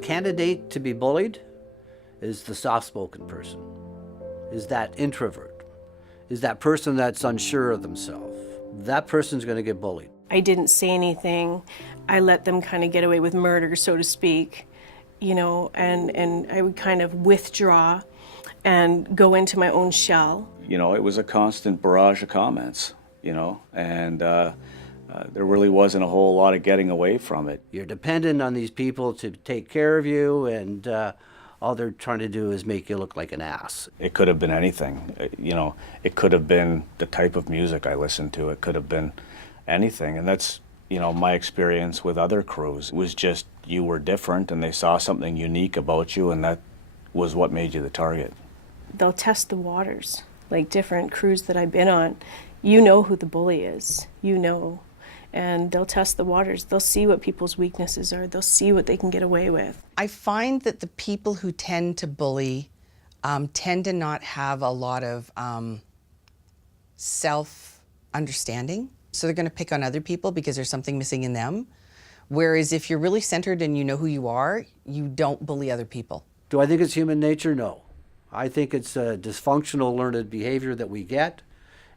candidate to be bullied is the soft-spoken person, is that introvert, is that person that's unsure of themselves. That person's going to get bullied. I didn't say anything. I let them kind of get away with murder, so to speak, you know, and I would kind of withdraw and go into my own shell. You know, it was a constant barrage of comments, you know, and there really wasn't a whole lot of getting away from it. You're dependent on these people to take care of you, and all they're trying to do is make you look like an ass. It could have been anything, you know. It could have been the type of music I listened to. It could have been anything, and that's, you know, my experience with other crews. It was just you were different, and they saw something unique about you, and that was what made you the target. They'll test the waters, like different crews that I've been on. You know who the bully is, you know. And they'll test the waters. They'll see what people's weaknesses are. They'll see what they can get away with. I find that the people who tend to bully tend to not have a lot of self-understanding. So they're going to pick on other people because there's something missing in them. Whereas if you're really centered and you know who you are, you don't bully other people. Do I think it's human nature? No. I think it's a dysfunctional learned behavior that we get,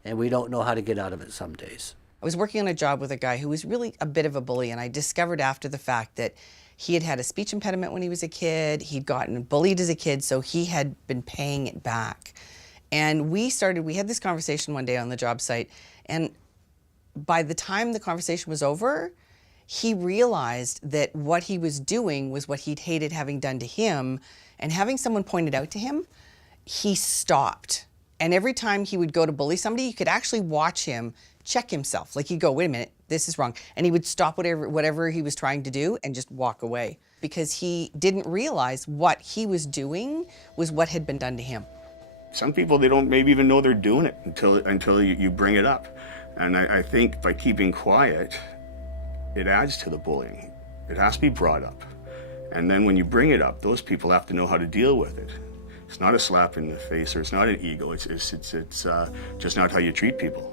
and we don't know how to get out of it some days. I was working on a job with a guy who was really a bit of a bully, and I discovered after the fact that he had had a speech impediment when he was a kid, he'd gotten bullied as a kid, so he had been paying it back. And we had this conversation one day on the job site, and by the time the conversation was over, he realized that what he was doing was what he'd hated having done to him, and having someone point it out to him, he stopped. And every time he would go to bully somebody, you could actually watch him check himself. Like he'd go, wait a minute, this is wrong. And he would stop whatever he was trying to do and just walk away because he didn't realize what he was doing was what had been done to him. Some people, they don't maybe even know they're doing it until you bring it up. And I think by keeping quiet, it adds to the bullying. It has to be brought up. And then when you bring it up, those people have to know how to deal with it. It's not a slap in the face or it's not an ego, it's just not how you treat people.